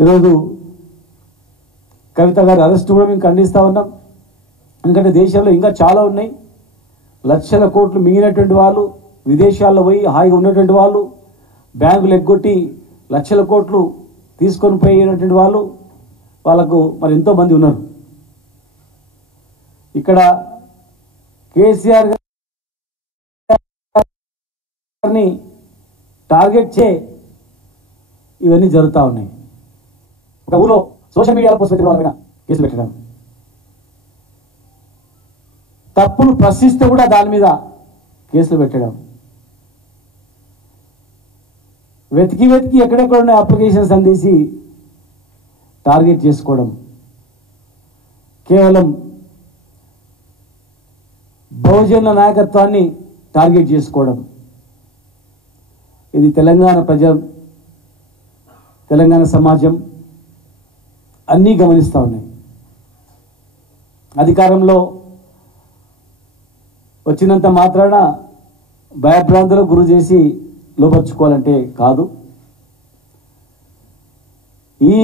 ఈరోజు కవిత గారి అరెస్ట్ కూడా మేము ఖండిస్తూ ఉన్నాం. ఎందుకంటే దేశంలో ఇంకా చాలా ఉన్నాయి. లక్షల కోట్లు మింగినటువంటి వాళ్ళు, విదేశాల్లో పోయి హాయిగా ఉన్నటువంటి వాళ్ళు, బ్యాంకులు ఎగ్గొట్టి లక్షల కోట్లు తీసుకొని పోయినటువంటి వాళ్ళకు మరి ఎంతోమంది ఉన్నారు. ఇక్కడ కేసీఆర్ గారిని టార్గెట్ చే ఇవన్నీ జరుగుతూ ఉన్నాయి. ఒక ఊళ్ళో సోషల్ మీడియాలో పోస్ట్ పెట్టిన వాళ్ళ మీద కేసు పెట్టడం, తప్పులు ప్రశ్నిస్తే కూడా దాని మీద కేసులు పెట్టడం, వెతికి ఎక్కడెక్కడ ఉన్న అప్లికేషన్స్ అందేసి టార్గెట్ చేసుకోవడం, కేవలం బహుజన నాయకత్వాన్ని టార్గెట్ చేసుకోవడం. ఇది తెలంగాణ సమాజం అన్నీ గమనిస్తూ ఉన్నాయి. అధికారంలో వచ్చినంత మాత్రాన భయభ్రాంతులకు గురి చేసి లోపరుచుకోవాలంటే కాదు. ఈ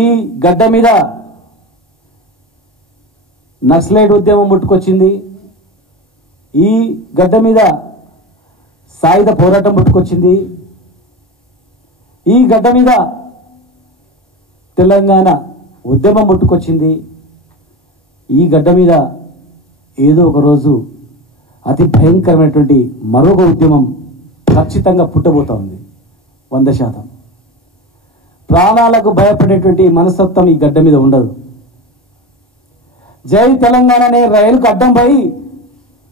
గడ్డ మీద నక్సలైట్ ఉద్యమం ముట్టుకొచ్చింది. ఈ గడ్డ మీద సాయుధ పోరాటం ముట్టుకొచ్చింది. ఈ గడ్డ మీద తెలంగాణ ఉద్యమం ముట్టుకొచ్చింది. ఈ గడ్డ మీద ఏదో ఒక రోజు అతి భయంకరమైనటువంటి మరొక ఉద్యమం ఖచ్చితంగా పుట్టబోతా ఉంది. 100%. ప్రాణాలకు భయపడేటువంటి మనస్తత్వం ఈ గడ్డ మీద ఉండదు. జై తెలంగాణ అనే రైలుకు అడ్డం పోయి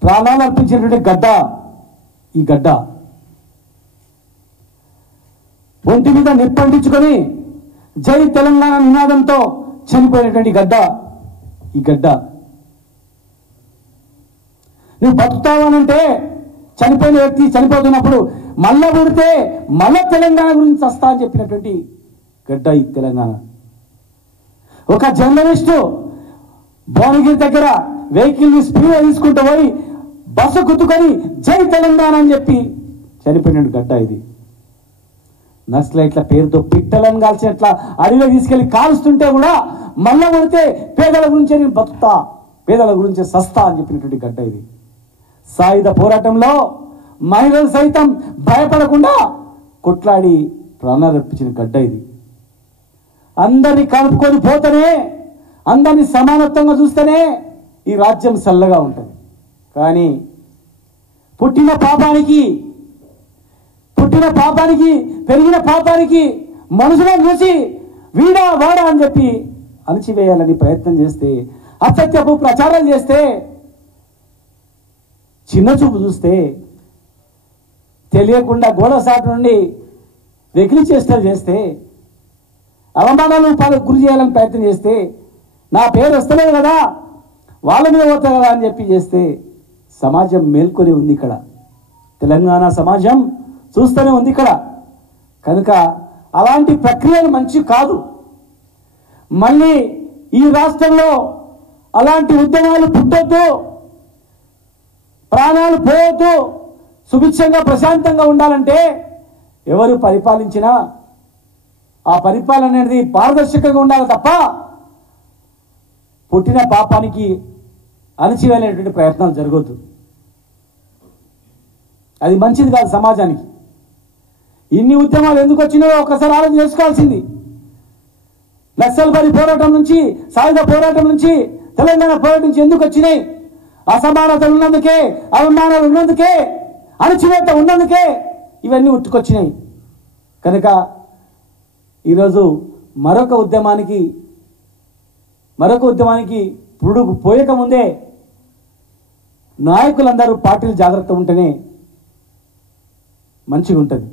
ప్రాణాలు అర్పించినటువంటి గడ్డ ఈ గడ్డ. ఒంటి మీద నిప్పండించుకొని జై తెలంగాణ నినాదంతో చనిపోయినటువంటి గడ్డ ఈ గడ్డ. నువ్వు బతుకుతావనంటే చనిపోయిన వ్యక్తి చనిపోతున్నప్పుడు మళ్ళా పుడితే మళ్ళా తెలంగాణ గురించి వస్తా అని చెప్పినటువంటి గడ్డ ఈ తెలంగాణ. ఒక జర్నలిస్టు భువనగిరి దగ్గర వెహికల్ స్పీడ్ తీసుకుంటూ పోయి బస్సు గుద్దుకొని జై తెలంగాణ అని చెప్పి చనిపోయిన గడ్డ ఇది. నక్సలైట్ల పేరుతో పిట్టలను కాల్చినట్ల అడవిలో తీసుకెళ్లి కాల్స్తుంటే కూడా మళ్ళా పడితే పేదల గురించే నేను బతుకుతా, పేదల గురించే సస్తా అని చెప్పినటువంటి గడ్డ ఇది. సాయుధ పోరాటంలో మహిళలు సైతం భయపడకుండా కొట్లాడి ప్రాణాలు అర్పించిన గడ్డ ఇది. అందరినీ కలుపుకొని పోతేనే, అందరినీ సమానత్వంగా చూస్తేనే ఈ రాజ్యం చల్లగా ఉంటుంది. కానీ పుట్టిన పాపానికి పెరిగిన పాపానికి మనుషులను చూసి వీడా వాడా అని చెప్పి అణచివేయాలని ప్రయత్నం చేస్తే, అసత్యపు ప్రచారం చేస్తే, చిన్న చూపు చూస్తే, తెలియకుండా గోడసాటు నుండి వెకిలి చేష్టలు చేస్తే, అవమానాలను గురి చేయాలని ప్రయత్నం చేస్తే, నా పేరు వస్తలేదు కదా వాళ్ళ మీద పోతుంది కదా అని చెప్పి చేస్తే సమాజం మేల్కొని ఉంది. ఇక్కడ తెలంగాణ సమాజం చూస్తూనే ఉంది ఇక్కడ. కనుక అలాంటి ప్రక్రియలు మంచి కాదు. మళ్ళీ ఈ రాష్ట్రంలో అలాంటి ఉద్యమాలు పుట్టొద్దు, ప్రాణాలు పోవద్దు. సుభిక్షంగా ప్రశాంతంగా ఉండాలంటే ఎవరు పరిపాలించినా ఆ పరిపాలన అనేది పారదర్శకంగా ఉండాలి తప్ప పుట్టిన పాపానికి అణచివేయాలనేటువంటి ప్రయత్నాలు జరగొద్దు. అది మంచిది కాదు సమాజానికి. ఇన్ని ఉద్యమాలు ఎందుకు వచ్చినాయో ఒకసారి ఆలోచన చేసుకోవాల్సింది. నక్సల్బరీ పోరాటం నుంచి, సాయుధ పోరాటం నుంచి, తెలంగాణ పోరాటం నుంచి ఎందుకు వచ్చినాయి? అసమానతలు ఉన్నందుకే, అవమానాలు ఉన్నందుకే, అణచివేత ఉన్నందుకే ఇవన్నీ ఉట్టుకొచ్చినాయి. కనుక ఈరోజు మరొక ఉద్యమానికి పురుడు పోయక ముందే నాయకులందరూ పార్టీలు జాగ్రత్త ఉంటేనే మంచిగా ఉంటుంది.